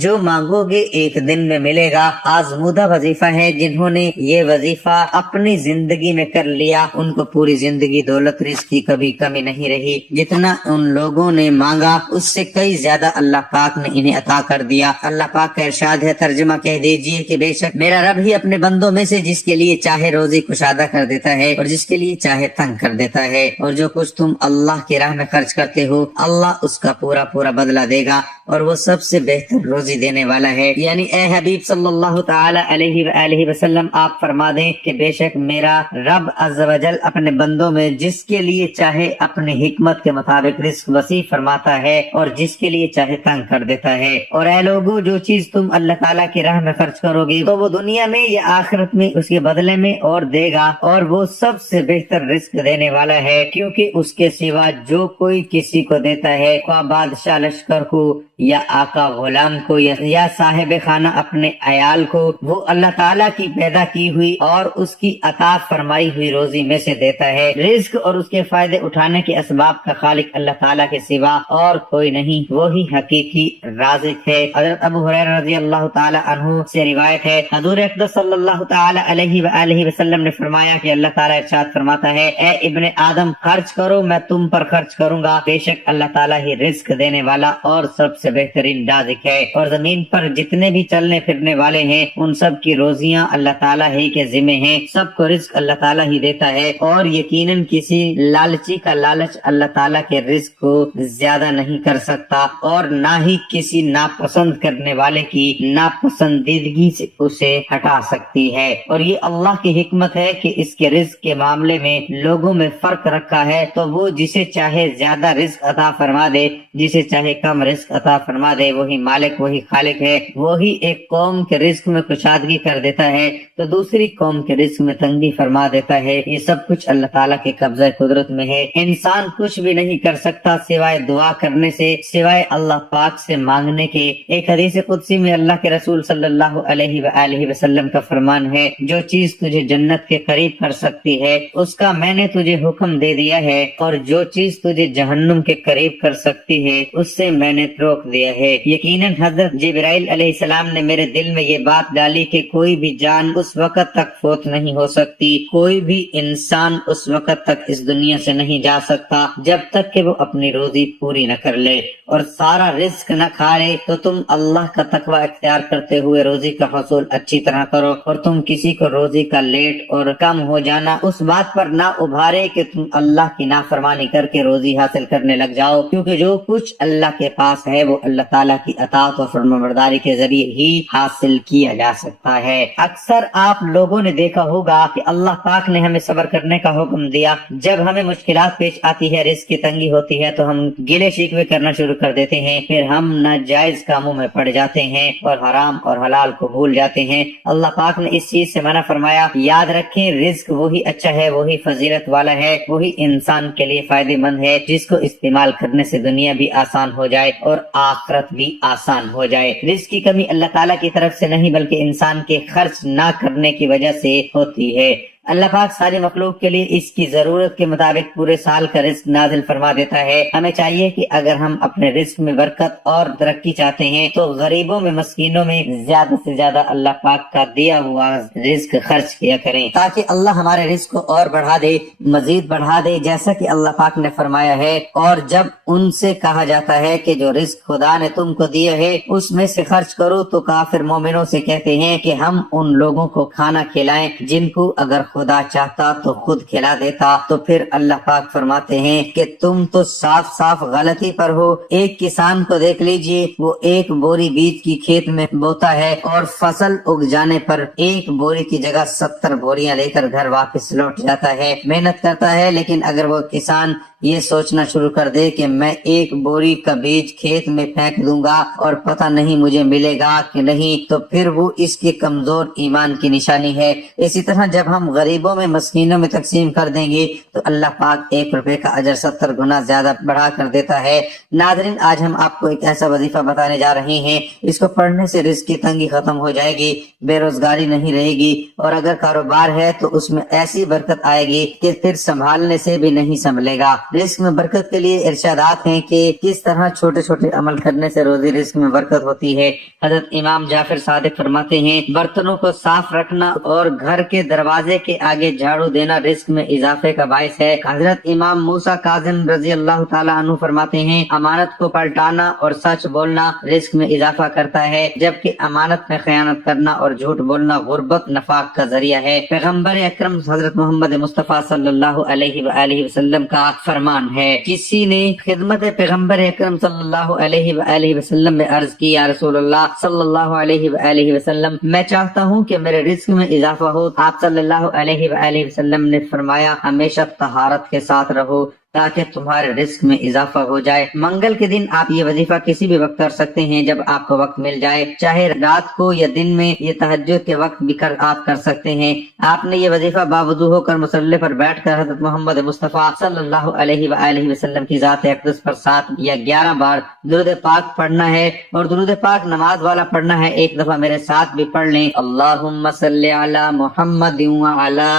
جو مانگو گے ایک دن میں ملے گا۔ آزمودہ وظیفہ ہے، جنہوں نے یہ وظیفہ اپنی زندگی میں کر لیا ان کو پوری زندگی دولت رزق کی کبھی کمی نہیں رہی۔ جتنا ان لوگوں نے مانگا اس سے کئی زیادہ اللہ پاک نے انہیں عطا کر دیا۔ اللہ پاک کا ارشاد ہے، ترجمہ کہہ دیجئے کہ بے شک میرا رب ہی اپنے بندوں میں سے جس کے لیے چاہے روزی کشادہ کر دیتا ہے اور جس کے لیے چاہے تنگ کر دیتا ہے، اور جو کچھ تم اللہ کی راہ میں خرچ کرتے ہو اللہ اس کا پورا پورا بدلہ دے گا، اور وہ سب سے بہتر روزی دینے والا ہے۔ یعنی اے حبیب صلی اللہ تعالی علیہ وآلہ وسلم آپ فرما دیں کہ بے شک میرا رب عز و جل اپنے بندوں میں جس کے لیے چاہے اپنی حکمت کے مطابق رزق وسیع فرماتا ہے اور جس کے لیے چاہے تنگ کر دیتا ہے۔ اور اے لوگو، جو چیز تم اللہ تعالیٰ کی راہ میں خرچ کرو گی تو وہ دنیا میں یا آخرت میں اس کے بدلے میں اور دے گا، اور وہ سب سے بہتر رزق دینے والا ہے، کیونکہ اس کے سوا جو کوئی کسی کو دیتا ہے، خواہ بادشاہ لشکر کو یا آقا غلام کو یا صاحب خانہ اپنے عیال کو، وہ اللہ تعالیٰ کی پیدا کی ہوئی اور اس کی عطا فرمائی ہوئی روزی میں سے دیتا ہے۔ رزق اور اس کے فائدے اٹھانے کے اسباب کا خالق اللہ تعالیٰ کے سوا اور کوئی نہیں، وہی حقیقی رازق ہے۔ حضرت ابو ہریرہ رضی اللہ تعالی عنہ سے روایت ہے، حضور اقدس صلی اللہ تعالی علیہ وآلہ وسلم نے فرمایا کہ اللہ تعالیٰ ارشاد فرماتا ہے، اے ابن آدم خرچ کرو میں تم پر خرچ کروں گا، بے شک اللہ تعالیٰ ہی رزق دینے والا اور سب سے بہترین رازق ہے۔ اور زمین پر جتنے بھی چلنے پھرنے والے ہیں ان سب کی روزیاں اللہ تعالیٰ ہی کے ذمہ ہیں، سب کو رزق اللہ تعالیٰ ہی دیتا ہے، اور یقیناً کسی لالچی کا لالچ اللہ تعالیٰ کے رزق کو زیادہ نہیں کر سکتا، اور نہ ہی کسی ناپسند کرنے والے کی ناپسندیدگی سے اسے ہٹا سکتی ہے۔ اور یہ اللہ کی حکمت ہے کہ اس کے رزق کے معاملے میں لوگوں میں فرق رکھا ہے، تو وہ جسے چاہے زیادہ رزق عطا فرما دے، جسے چاہے کم رزق عطا فرما دے، وہی مالک وہی خالق ہے۔ وہی ایک قوم کے رزق میں کشادگی کر دیتا ہے تو دوسری قوم کے رزق میں تنگی فرما دیتا ہے۔ یہ سب کچھ اللہ تعالیٰ کے قبضہ قدرت میں ہے۔ انسان کچھ بھی نہیں کر سکتا سوائے دعا کرنے سے، سوائے اللہ پاک سے مانگنے کے۔ ایک حدیث قدسی میں اللہ کے رسول صلی اللہ علیہ وآلہ وسلم کا فرمان ہے، جو چیز تجھے جنت کے قریب کر سکتی ہے اس کا میں نے تجھے حکم دے دیا ہے، اور جو چیز تجھے جہنم کے قریب کر سکتی ہے اس سے میں نے روک دیا ہے۔ یقیناً حضرت جبرائیل علیہ السلام نے میرے دل میں یہ بات ڈالی کہ کوئی بھی جان اس وقت تک فوت نہیں ہو سکتی، کوئی بھی انسان اس وقت تک اس دنیا سے نہیں جا سکتا جب تک کہ وہ اپنی روزی پوری نہ کر لے اور سارا رزق نہ کھا لے۔ تو تم اللہ کا تقوی اختیار کرتے ہوئے روزی کا حصول اچھی طرح کرو، اور تم کسی کو روزی کا لیٹ اور کم ہو جانا اس بات پر نہ ابھارے کہ تم اللہ کی نافرمانی کر کے روزی حاصل کرنے لگ جاؤ، کیونکہ جو کچھ اللہ کے پاس ہے وہ اللہ تعالیٰ کی اطاعت و فرمانبرداری کے ذریعے ہی حاصل کیا جا سکتا ہے۔ اکثر آپ لوگوں نے دیکھا ہوگا کہ اللہ پاک نے ہمیں صبر کرنے کا حکم دیا، جب ہمیں مشکلات پیش آتی ہے، رزق کی تنگی ہوتی ہے تو ہم گلے شکوے کرنا شروع کر دیتے ہیں، پھر ہم ناجائز کاموں میں پڑ جاتے ہیں اور حرام اور حلال کو بھول جاتے ہیں۔ اللہ پاک نے اس چیز سے منع فرمایا۔ یاد رکھیں، رزق وہی اچھا ہے، وہی فضیلت والا ہے، وہی انسان کے لیے فائدہ مند ہے جس کو استعمال کرنے سے دنیا بھی آسان ہو جائے اور آخرت بھی آسان ہو جائے۔ رزق کی کمی اللہ تعالیٰ کی طرف سے نہیں بلکہ انسان کے خرچ نہ کرنے کی وجہ سے ہوتی ہے۔ اللہ پاک ساری مخلوق کے لیے اس کی ضرورت کے مطابق پورے سال کا رزق نازل فرما دیتا ہے۔ ہمیں چاہیے کہ اگر ہم اپنے رزق میں برکت اور ترقی چاہتے ہیں تو غریبوں میں مسکینوں میں زیادہ سے زیادہ اللہ پاک کا دیا ہوا رزق خرچ کیا کریں، تاکہ اللہ ہمارے رزق کو اور بڑھا دے، مزید بڑھا دے، جیسا کہ اللہ پاک نے فرمایا ہے۔ اور جب ان سے کہا جاتا ہے کہ جو رزق خدا نے تم کو دیا ہے اس میں سے خرچ کرو، تو کافر مومنوں سے کہتے ہیں کہ ہم ان لوگوں کو کھانا کھلائیں جن کو اگر خدا چاہتا تو خود کھلا دیتا۔ تو پھر اللہ پاک فرماتے ہیں کہ تم تو صاف صاف غلطی پر ہو۔ ایک کسان کو دیکھ لیجئے، وہ ایک بوری بیج کی کھیت میں بوتا ہے اور فصل اگ جانے پر ایک بوری کی جگہ 70 بوریاں لے کر گھر واپس لوٹ جاتا ہے، محنت کرتا ہے۔ لیکن اگر وہ کسان یہ سوچنا شروع کر دے کہ میں ایک بوری کا بیج کھیت میں پھینک دوں گا اور پتہ نہیں مجھے ملے گا کہ نہیں، تو پھر وہ اس کے کمزور ایمان کی نشانی ہے۔ اسی طرح جب ہم غریبوں میں مسکینوں میں تقسیم کر دیں گے تو اللہ پاک 1 روپے کا اجر 70 گنا زیادہ بڑھا کر دیتا ہے۔ ناظرین، آج ہم آپ کو ایک ایسا وظیفہ بتانے جا رہے ہیں، اس کو پڑھنے سے رزق کی تنگی ختم ہو جائے گی، بے روزگاری نہیں رہے گی، اور اگر کاروبار ہے تو اس میں ایسی برکت آئے گی کہ پھر سنبھالنے سے بھی نہیں سنبھلے گا۔ رزق میں برکت کے لیے ارشادات ہیں کہ کس طرح چھوٹے چھوٹے عمل کرنے سے روزی رزق میں برکت ہوتی ہے۔ حضرت امام جعفر صادق فرماتے ہیں برتنوں کو صاف رکھنا اور گھر کے دروازے کے آگے جھاڑو دینا رزق میں اضافے کا باعث ہے۔ حضرت امام موسیٰ کاظم رضی اللہ تعالیٰ عنہ فرماتے ہیں امانت کو پلٹانا اور سچ بولنا رزق میں اضافہ کرتا ہے، جبکہ امانت میں خیانت کرنا اور جھوٹ بولنا غربت نفاق کا ذریعہ ہے۔ پیغمبر اکرم حضرت محمد مصطفیٰ صلی اللہ علیہ وآلہ وسلم کا فرمان ہے، کسی نے خدمت پیغمبر اکرم صلی اللہ علیہ وآلہ وسلم میں عرض کی یا رسول اللہ صلی اللہ علیہ وآلہ وسلم میں چاہتا ہوں کہ میرے رزق میں اضافہ ہو۔ آپ صلی اللہ علیہ وآلہ وسلم نے فرمایا ہمیشہ طہارت کے ساتھ رہو تاکہ تمہارے رزق میں اضافہ ہو جائے۔ منگل کے دن آپ یہ وظیفہ کسی بھی وقت کر سکتے ہیں جب آپ کو وقت مل جائے، چاہے رات کو یا دن میں، یہ تہجد کے وقت بھی آپ کر سکتے ہیں۔ آپ نے یہ وظیفہ باوضو ہو کر مصلی پر بیٹھ کر حضرت محمد مصطفیٰ صلی اللہ علیہ وآلہ وسلم کی ذات اقدس پر 7 یا 11 بار درود پاک پڑھنا ہے، اور درود پاک نماز والا پڑھنا ہے۔ ایک دفعہ میرے ساتھ بھی پڑھ لیں، اللہم صلی علی محمد وعلی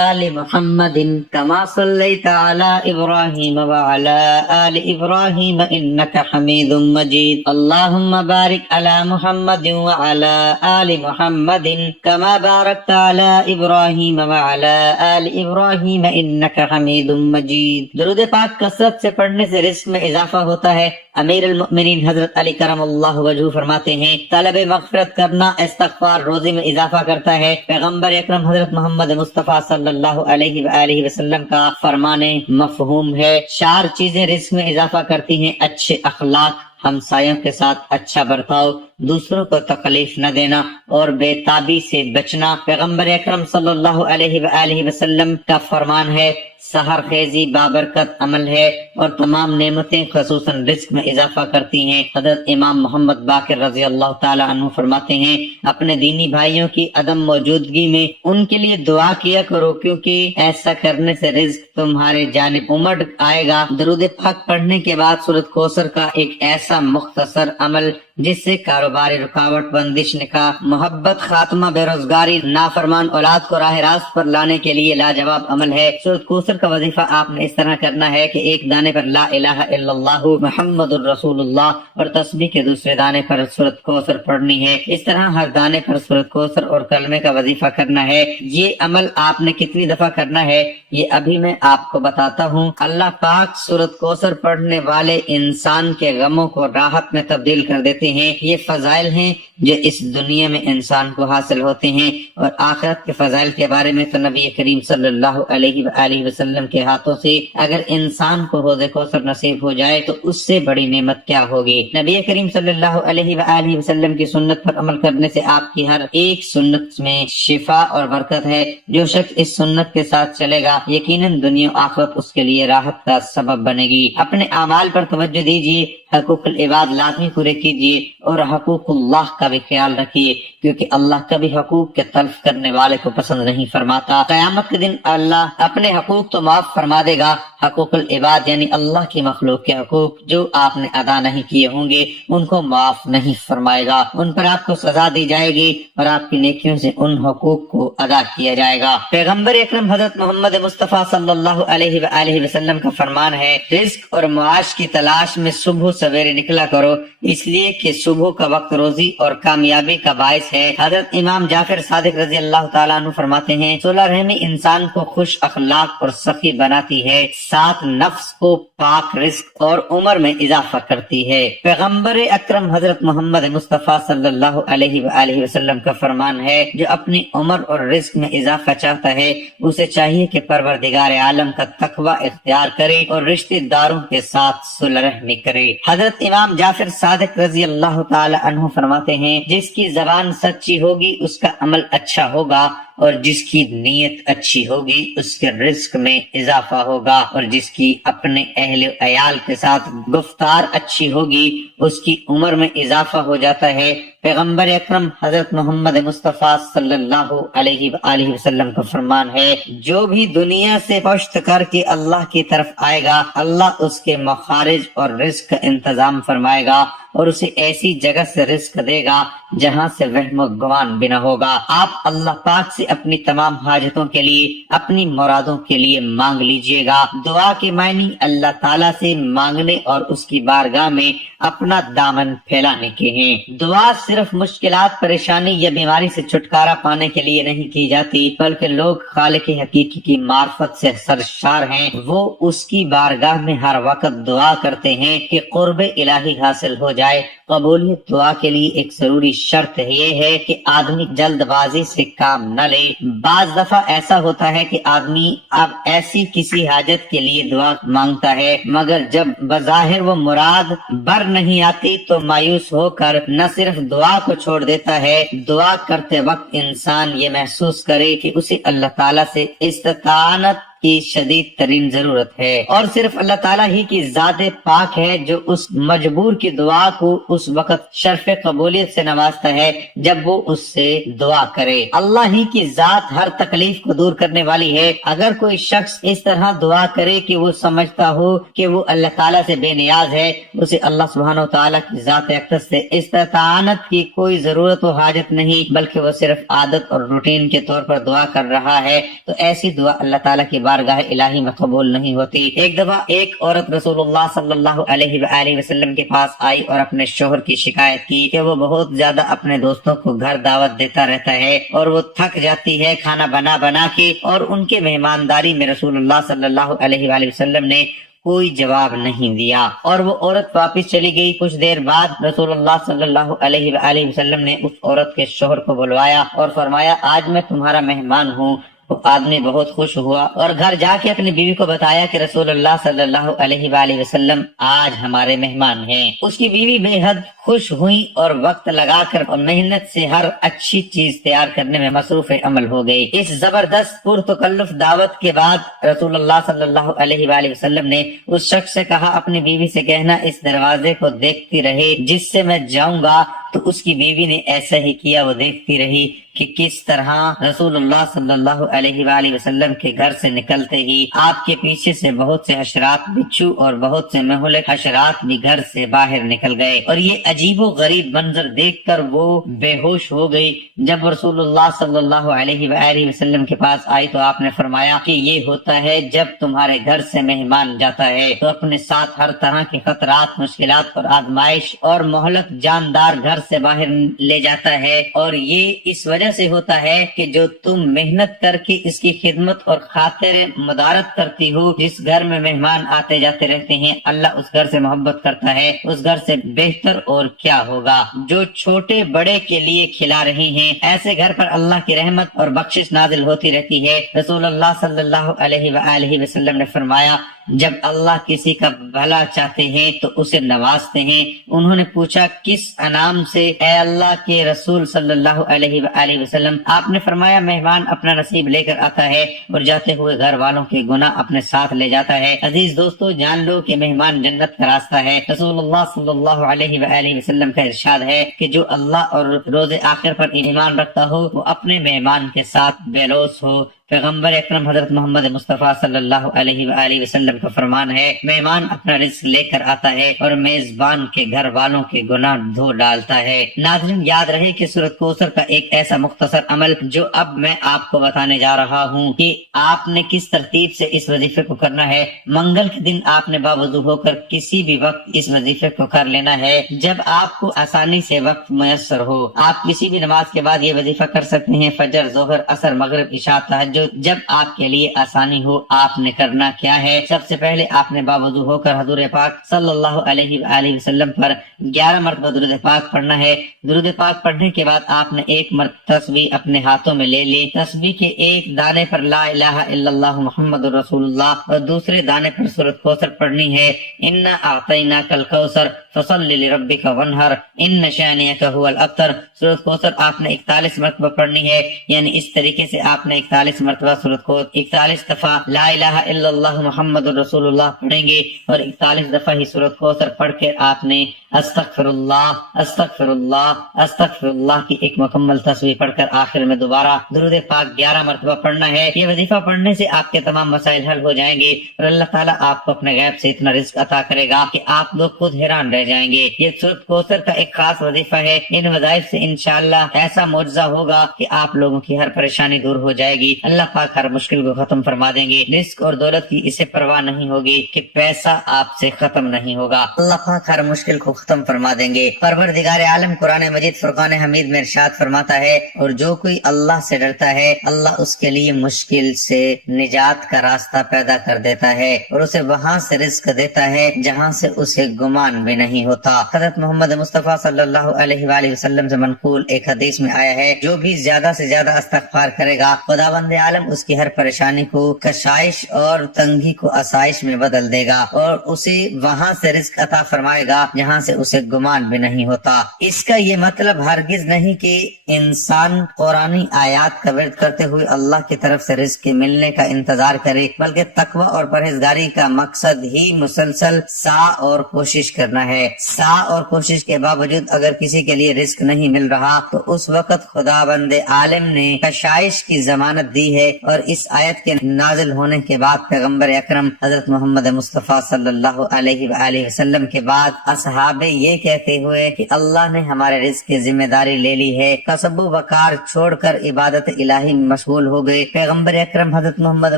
آل محمد کما صلیت علی ابراہیم وعلى آل إبراهيم إنك حميد مجيد اللهم بارك على محمد وعلى آل محمد كما باركت على إبراهيم وعلى آل إبراهيم إنك حميد مجيد۔ درود پاک کثرت سے پڑھنے سے رزق میں اضافہ ہوتا ہے۔ امیر المؤمنین حضرت علی کرم اللہ وجہہ فرماتے ہیں طلب مغفرت کرنا استغفار روزی میں اضافہ کرتا ہے۔ پیغمبر اکرم حضرت محمد مصطفیٰ صلی اللہ علیہ وآلہ وسلم کا فرمان مفہوم ہے 4 چیزیں رزق میں اضافہ کرتی ہیں: اچھے اخلاق، ہمسایوں کے ساتھ اچھا برتاؤ، دوسروں کو تکلیف نہ دینا اور بے تابی سے بچنا۔ پیغمبر اکرم صلی اللہ علیہ وآلہ وسلم کا فرمان ہے سحر خیزی بابرکت عمل ہے اور تمام نعمتیں خصوصاً رزق میں اضافہ کرتی ہیں۔ حضرت امام محمد باقر رضی اللہ تعالی عنہ فرماتے ہیں اپنے دینی بھائیوں کی عدم موجودگی میں ان کے لیے دعا کیا کرو، کیونکہ ایسا کرنے سے رزق تمہارے جانب امڑ آئے گا۔ درود پاک پڑھنے کے بعد سورۃ کوثر کا ایک ایسا مختصر عمل جس سے کاروباری رکاوٹ، بندش، نکاح، محبت، خاتمہ، بے روزگاری، نافرمان اولاد کو راہ راست پر لانے کے لیے لاجواب عمل ہے۔ سورۃ کوثر کا وظیفہ آپ نے اس طرح کرنا ہے کہ ایک دانے پر لا الہ الا اللہ محمد الرسول اللہ اور تسبیح کے دوسرے دانے پر سورۃ کوثر پڑھنی ہے۔ اس طرح ہر دانے پر سورۃ کوثر اور کلمے کا وظیفہ کرنا ہے۔ یہ عمل آپ نے کتنی دفعہ کرنا ہے یہ ابھی میں آپ کو بتاتا ہوں۔ اللہ پاک سورۃ کوثر پڑھنے والے انسان کے غموں کو راحت میں تبدیل کر دیتے ہیں۔ یہ فضائل ہیں جو اس دنیا میں انسان کو حاصل ہوتے ہیں، اور آخرت کے فضائل کے بارے میں تو نبی کریم صلی اللہ علیہ وآلہ وسلم کے ہاتھوں سے اگر انسان کو حوض کوثر نصیب ہو جائے تو اس سے بڑی نعمت کیا ہوگی۔ نبی کریم صلی اللہ علیہ وآلہ وسلم کی سنت پر عمل کرنے سے آپ کی ہر ایک سنت میں شفا اور برکت ہے۔ جو شخص اس سنت کے ساتھ چلے گا یقیناً دنیا و آخرت اس کے لیے راحت کا سبب بنے گی۔ اپنے اعمال پر توجہ دیجیے، حقوق العباد لازمی پورے کیجیے اور حقوق اللہ کا بھی خیال رکھیے، کیونکہ اللہ کبھی حقوق کے تلف کرنے والے کو پسند نہیں فرماتا۔ قیامت کے دن اللہ اپنے حقوق تو معاف فرما دے گا، حقوق العباد یعنی اللہ کی مخلوق کے حقوق جو آپ نے ادا نہیں کیے ہوں گے ان کو معاف نہیں فرمائے گا، ان پر آپ کو سزا دی جائے گی اور آپ کی نیکیوں سے ان حقوق کو ادا کیا جائے گا۔ پیغمبر اکرم حضرت محمد مصطفیٰ صلی اللہ علیہ وآلہ وسلم کا فرمان ہے رزق اور معاش کی تلاش میں صبح سویرے نکلا کرو، اس لیے کہ صبح کا وقت روزی اور کامیابی کا باعث ہے۔ حضرت امام جعفر صادق رضی اللہ تعالیٰ عنہ فرماتے ہیں صلح رحمی انسان کو خوش اخلاق اور سخی بناتی ہے، ساتھ نفس کو پاک رزق اور عمر میں اضافہ کرتی ہے۔ پیغمبر اکرم حضرت محمد مصطفیٰ صلی اللہ علیہ وآلہ وسلم کا فرمان ہے جو اپنی عمر اور رزق میں اضافہ چاہتا ہے اسے چاہیے کہ پروردگار عالم کا تقوی اختیار کرے اور رشتہ داروں کے ساتھ صلح رحمی کرے۔ حضرت امام جعفر صادق رضی اللہ تعالی عنہ فرماتے ہیں جس کی زبان سچی ہوگی اس کا عمل اچھا ہوگا، اور جس کی نیت اچھی ہوگی اس کے رزق میں اضافہ ہوگا، اور جس کی اپنے اہل عیال کے ساتھ گفتار اچھی ہوگی اس کی عمر میں اضافہ ہو جاتا ہے۔ پیغمبر اکرم حضرت محمد مصطفیٰ صلی اللہ علیہ وآلہ وسلم کا فرمان ہے جو بھی دنیا سے پشت کر کے اللہ کی طرف آئے گا اللہ اس کے مخارج اور رزق کا انتظام فرمائے گا اور اسے ایسی جگہ سے رزق دے گا جہاں سے وہم و گمان بھی نہ ہوگا۔ آپ اللہ پاک سے اپنی تمام حاجتوں کے لیے، اپنی مرادوں کے لیے مانگ لیجئے گا۔ دعا کے معنی اللہ تعالیٰ سے مانگنے اور اس کی بارگاہ میں اپنا دامن پھیلانے کے ہیں۔ دعا صرف مشکلات، پریشانی یا بیماری سے چھٹکارا پانے کے لیے نہیں کی جاتی، بلکہ لوگ خالق حقیقی کی معرفت سے سرشار ہیں، وہ اس کی بارگاہ میں ہر وقت دعا کرتے ہیں کہ قرب الہی حاصل ہو جائے۔ قبولیت دعا کے لیے ایک ضروری شرط یہ ہے کہ آدمی جلد بازی سے کام نہ لے۔ بعض دفعہ ایسا ہوتا ہے کہ آدمی اب ایسی کسی حاجت کے لیے دعا مانگتا ہے، مگر جب بظاہر وہ مراد بر نہیں آتی تو مایوس ہو کر نہ صرف دعا کو چھوڑ دیتا ہے، دعا کرتے وقت انسان یہ محسوس کرے کہ اسے اللہ تعالیٰ سے استطاعت کی شدید ترین ضرورت ہے، اور صرف اللہ تعالیٰ ہی کی ذات پاک ہے جو اس مجبور کی دعا کو اس وقت شرف قبولیت سے نوازتا ہے جب وہ اس سے دعا کرے۔ اللہ ہی کی ذات ہر تکلیف کو دور کرنے والی ہے۔ اگر کوئی شخص اس طرح دعا کرے کہ وہ سمجھتا ہو کہ وہ اللہ تعالیٰ سے بے نیاز ہے، اسے اللہ سبحانہ و تعالیٰ کی ذات اقدس سے استطاعت کی کوئی ضرورت و حاجت نہیں، بلکہ وہ صرف عادت اور روٹین کے طور پر دعا کر رہا ہے، تو ایسی دعا اللہ تعالیٰ کی بارگاہ الہی میں قبول نہیں ہوتی۔ ایک دفعہ ایک عورت رسول اللہ صلی اللہ علیہ وآلہ وسلم کے پاس آئی اور اپنے شوہر کی شکایت کی کہ وہ بہت زیادہ اپنے دوستوں کو گھر دعوت دیتا رہتا ہے اور وہ تھک جاتی ہے کھانا بنا بنا کے، اور ان کے مہمانداری میں رسول اللہ صلی اللہ علیہ وآلہ وسلم نے کوئی جواب نہیں دیا، اور وہ عورت واپس چلی گئی۔ کچھ دیر بعد رسول اللہ صلی اللہ علیہ وآلہ وسلم نے اس عورت کے شوہر کو بلوایا اور فرمایا، آج میں تمہارا مہمان ہوں۔ وہ آدمی بہت خوش ہوا اور گھر جا کے اپنی بیوی کو بتایا کہ رسول اللہ صلی اللہ علیہ وآلہ وسلم آج ہمارے مہمان ہیں۔ اس کی بیوی بے حد خوش ہوئی اور وقت لگا کر اور محنت سے ہر اچھی چیز تیار کرنے میں مصروف عمل ہو گئی۔ اس زبردست پرتکلف دعوت کے بعد رسول اللہ صلی اللہ علیہ وآلہ وسلم نے اس شخص سے کہا، اپنی بیوی سے کہنا اس دروازے کو دیکھتی رہے جس سے میں جاؤں گا۔ تو اس کی بیوی نے ایسا ہی کیا، وہ دیکھتی رہی کہ کس طرح رسول اللہ صلی اللہ علیہ وآلہ وسلم کے گھر سے نکلتے ہی آپ کے پیچھے سے بہت سے حشرات، بچھو اور بہت سے مہلک حشرات بھی گھر سے باہر نکل گئے، اور یہ عجیب و غریب منظر دیکھ کر وہ بے ہوش ہو گئی۔ جب رسول اللہ صلی اللہ علیہ وآلہ وسلم کے پاس آئی تو آپ نے فرمایا کہ یہ ہوتا ہے جب تمہارے گھر سے مہمان جاتا ہے تو اپنے ساتھ ہر طرح کے خطرات، مشکلات اور آزمائش اور مہلک جاندار گھر سے باہر لے جاتا ہے، اور یہ اس وجہ سے ہوتا ہے کہ جو تم محنت کر کے اس کی خدمت اور خاطر مدارت کرتی ہو۔ جس گھر میں مہمان آتے جاتے رہتے ہیں اللہ اس گھر سے محبت کرتا ہے، اس گھر سے بہتر اور کیا ہوگا۔ جو چھوٹے بڑے کے لیے کھلا رہے ہیں، ایسے گھر پر اللہ کی رحمت اور بخشش نازل ہوتی رہتی ہے۔ رسول اللہ صلی اللہ علیہ وآلہ وسلم نے فرمایا، جب اللہ کسی کا بھلا چاہتے ہیں تو اسے نوازتے ہیں۔ انہوں نے پوچھا، کس انعام سے اے اللہ کے رسول صلی اللہ علیہ وآلہ وسلم؟ آپ نے فرمایا، مہمان اپنا نصیب لے کر آتا ہے اور جاتے ہوئے گھر والوں کے گناہ اپنے ساتھ لے جاتا ہے۔ عزیز دوستو، جان لو کہ مہمان جنت کا راستہ ہے۔ رسول اللہ صلی اللہ علیہ وآلہ وسلم کا ارشاد ہے کہ جو اللہ اور روز آخر پر ایمان رکھتا ہو وہ اپنے مہمان کے ساتھ بے لوث ہو۔ پیغمبر اکرم حضرت محمد مصطفیٰ صلی اللہ علیہ وآلہ وسلم کا فرمان ہے، مہمان اپنا رزق لے کر آتا ہے اور میزبان کے گھر والوں کے گناہ دھو ڈالتا ہے۔ ناظرین، یاد رہے کہ سورۃ کوثر کا ایک ایسا مختصر عمل جو اب میں آپ کو بتانے جا رہا ہوں کہ آپ نے کس ترتیب سے اس وظیفے کو کرنا ہے۔ منگل کے دن آپ نے باوضو ہو کر کسی بھی وقت اس وظیفے کو کر لینا ہے جب آپ کو آسانی سے وقت میسر ہو۔ آپ کسی بھی نماز کے بعد یہ وظیفہ کر سکتے ہیں، فجر، ظہر، عصر، مغرب، عشاء، تہجد، جب آپ کے لیے آسانی ہو۔ آپ نے کرنا کیا ہے؟ سب سے پہلے آپ نے باوضو ہو کر حضور پاک صلی اللہ علیہ وآلہ وسلم پر 11 مرتبہ درود پاک پڑھنا ہے۔ درود پاک پڑھنے کے بعد آپ نے ایک مرتبہ تسبیح اپنے ہاتھوں میں لے لی۔ تسبیح کے ایک دانے پر لا الہ الا اللہ محمد رسول اللہ اور دوسرے دانے پر سورۃ کوثر پڑھنی ہے۔ انا اعطیناک الکوثر فصل لربک وانحر ان شانئک هو الابتر۔ سورۃ کوثر آپ نے 41 مرتبہ پڑھنی ہے، یعنی اس طریقے سے آپ نے 41 مرتبہ سورۃ کو 41 دفعہ لا الہ الا اللہ محمد الرسول اللہ پڑھیں گے اور 41 دفعہ ہی سورۃ کوثر پڑھ کے آپ نے استغفر اللہ استغفر اللہ استغفر اللہ کی ایک مکمل تسبیح پڑھ کر آخر میں دوبارہ درود پاک 11 مرتبہ پڑھنا ہے۔ یہ وظیفہ پڑھنے سے آپ کے تمام مسائل حل ہو جائیں گے اور اللہ تعالیٰ آپ کو اپنے غیب سے اتنا رزق عطا کرے گا کہ آپ لوگ خود حیران رہ جائیں گے۔ یہ سورۃ کوثر کا ایک خاص وظیفہ ہے، ان وظائف سے انشاءاللہ ایسا معجزہ ہوگا کہ آپ لوگوں کی ہر پریشانی دور ہو جائے گی، اللہ پاک ہر مشکل کو ختم فرما دیں گے، رزق اور دولت کی اسے پرواہ نہیں ہوگی کہ پیسہ آپ سے ختم نہیں ہوگا، اللہ پاک ہر مشکل کو ختم فرما دیں گے۔ پروردگار عالم قرآن مجید فرقان حمید میں ارشاد فرماتا ہے، اور جو کوئی اللہ سے ڈرتا ہے اللہ اس کے لیے مشکل سے نجات کا راستہ پیدا کر دیتا ہے اور اسے وہاں سے رزق دیتا ہے جہاں سے اسے گمان بھی نہیں ہوتا۔ حضرت محمد مصطفیٰ صلی اللہ علیہ وآلہ وسلم سے منقول ایک حدیث میں آیا ہے، جو بھی زیادہ سے زیادہ استغفار کرے گا خداوند عالم اس کی ہر پریشانی کو کشائش اور تنگی کو آسائش میں بدل دے گا اور اسے وہاں سے رزق عطا فرمائے گا جہاں سے اسے گمان بھی نہیں ہوتا۔ اس کا یہ مطلب ہرگز نہیں کہ انسان قرآنی آیات کا ورد کرتے ہوئے اللہ کی طرف سے رزق کے ملنے کا انتظار کرے، بلکہ تقوی اور پرہیزگاری کا مقصد ہی مسلسل سعی اور کوشش کرنا ہے۔ سعی اور کوشش کے باوجود اگر کسی کے لیے رزق نہیں مل رہا تو اس وقت خداوند عالم نے کشائش کی ضمانت دی ہے، اور اس آیت کے نازل ہونے کے بعد پیغمبر اکرم حضرت محمد مصطفیٰ صلی اللہ علیہ وآلہ وسلم کے بعد اصحاب یہ کہتے ہوئے کہ اللہ نے ہمارے رزق کی ذمہ داری لے لی ہے، کسب و بکار چھوڑ کر عبادت الہی میں مشغول ہو گئے۔ پیغمبر اکرم حضرت محمد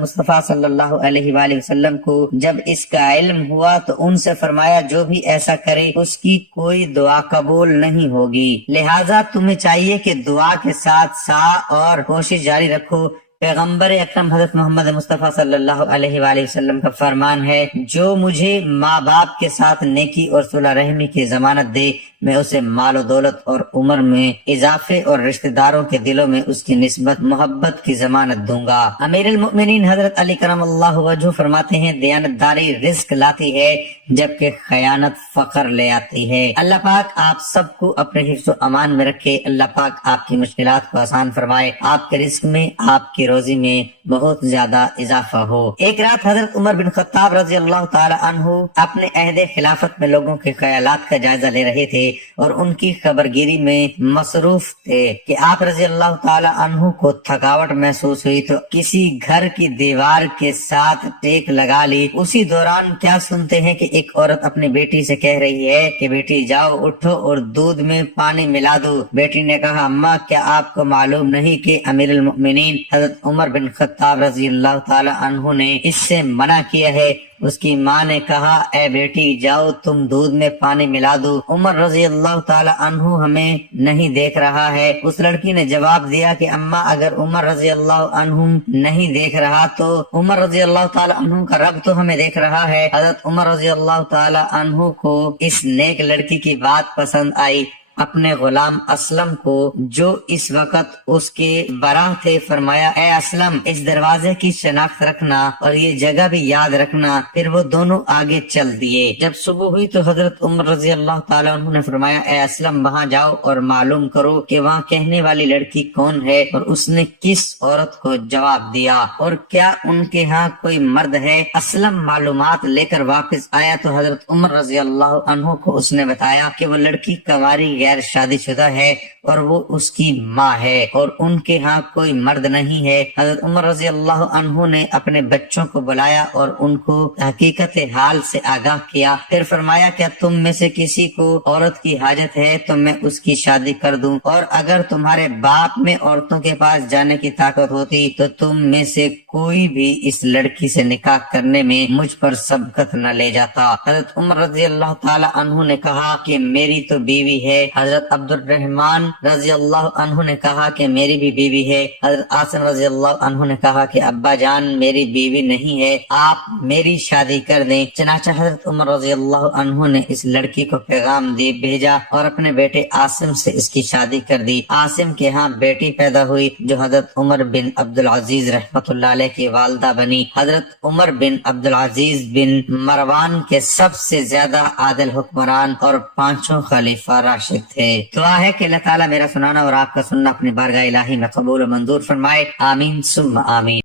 مصطفیٰ صلی اللہ علیہ وآلہ وسلم کو جب اس کا علم ہوا تو ان سے فرمایا، جو بھی ایسا کرے اس کی کوئی دعا قبول نہیں ہوگی، لہٰذا تمہیں چاہیے کہ دعا کے ساتھ سعی اور کوشش جاری رکھو۔ پیغمبر اکرم حضرت محمد مصطفیٰ صلی اللہ علیہ وآلہ وسلم کا فرمان ہے، جو مجھے ماں باپ کے ساتھ نیکی اور صلح رحمی کی ضمانت دے میں اسے مال و دولت اور عمر میں اضافے اور رشتہ داروں کے دلوں میں اس کی نسبت محبت کی ضمانت دوں گا۔ امیر المؤمنین حضرت علی کرم اللہ وجہ فرماتے ہیں، دیانتداری رزق لاتی ہے جبکہ خیانت فقر لے آتی ہے۔ اللہ پاک آپ سب کو اپنے حفظ و امان میں رکھے، اللہ پاک آپ کی مشکلات کو آسان فرمائے، آپ کے رزق میں آپ کی روزی میں بہت زیادہ اضافہ ہو۔ ایک رات حضرت عمر بن خطاب رضی اللہ تعالی عنہ اپنے عہد خلافت میں لوگوں کے خیالات کا جائزہ لے رہے تھے اور ان کی خبرگیری میں مصروف تھے کہ آپ رضی اللہ تعالی عنہ کو تھکاوٹ محسوس ہوئی تو کسی گھر کی دیوار کے ساتھ ٹیک لگا لی۔ اسی دوران کیا سنتے ہیں کہ ایک عورت اپنی بیٹی سے کہہ رہی ہے کہ بیٹی جاؤ اٹھو اور دودھ میں پانی ملا دو۔ بیٹی نے کہا، اماں کیا آپ کو معلوم نہیں کہ امیر المؤمنین حضرت عمر بن خطاب رضی اللہ تعالی عنہ نے اس سے منع کیا ہے؟ اس کی ماں نے کہا، اے بیٹی جاؤ تم دودھ میں پانی ملا دو، عمر رضی اللہ تعالی عنہ ہمیں نہیں دیکھ رہا ہے۔ اس لڑکی نے جواب دیا کہ اماں اگر عمر رضی اللہ عنہ نہیں دیکھ رہا تو عمر رضی اللہ تعالی عنہ کا رب تو ہمیں دیکھ رہا ہے۔ حضرت عمر رضی اللہ تعالی عنہ کو اس نیک لڑکی کی بات پسند آئی۔ اپنے غلام اسلم کو جو اس وقت اس کے براہ تھے فرمایا، اے اسلم اس دروازے کی شناخت رکھنا اور یہ جگہ بھی یاد رکھنا۔ پھر وہ دونوں آگے چل دیے۔ جب صبح ہوئی تو حضرت عمر رضی اللہ تعالیٰ عنہ نے فرمایا، اے اسلم وہاں جاؤ اور معلوم کرو کہ وہاں کہنے والی لڑکی کون ہے اور اس نے کس عورت کو جواب دیا اور کیا ان کے ہاں کوئی مرد ہے۔ اسلم معلومات لے کر واپس آیا تو حضرت عمر رضی اللہ عنہ کو اس نے بتایا کہ وہ لڑکی کنواری غیر شادی شدہ ہے اور وہ اس کی ماں ہے اور ان کے ہاں کوئی مرد نہیں ہے۔ حضرت عمر رضی اللہ عنہ نے اپنے بچوں کو بلایا اور ان کو حقیقت حال سے آگاہ کیا، پھر فرمایا، کیا تم میں سے کسی کو عورت کی حاجت ہے تو میں اس کی شادی کر دوں، اور اگر تمہارے باپ میں عورتوں کے پاس جانے کی طاقت ہوتی تو تم میں سے کوئی بھی اس لڑکی سے نکاح کرنے میں مجھ پر سبقت نہ لے جاتا۔ حضرت عمر رضی اللہ تعالی عنہ نے کہا کہ میری تو بیوی ہے۔ حضرت عبد الرحمن رضی اللہ عنہ نے کہا کہ میری بھی بیوی ہے۔ حضرت عاصم رضی اللہ عنہ نے کہا کہ ابا جان میری بیوی نہیں ہے، آپ میری شادی کر دیں۔ چنانچہ حضرت عمر رضی اللہ عنہ نے اس لڑکی کو پیغام دے بھیجا اور اپنے بیٹے عاصم سے اس کی شادی کر دی۔ عاصم کے ہاں بیٹی پیدا ہوئی جو حضرت عمر بن عبد العزیز رحمۃ اللہ علیہ کی والدہ بنی۔ حضرت عمر بن عبد العزیز بن مروان کے سب سے زیادہ عادل حکمران اور 5 خلیفہ راشد راشد تھے۔ دعا ہے کہ اللہ تعالیٰ میرا سنانا اور آپ کا سننا اپنی بارگاہ الہی میں قبول و منظور فرمائے، آمین ثم آمین۔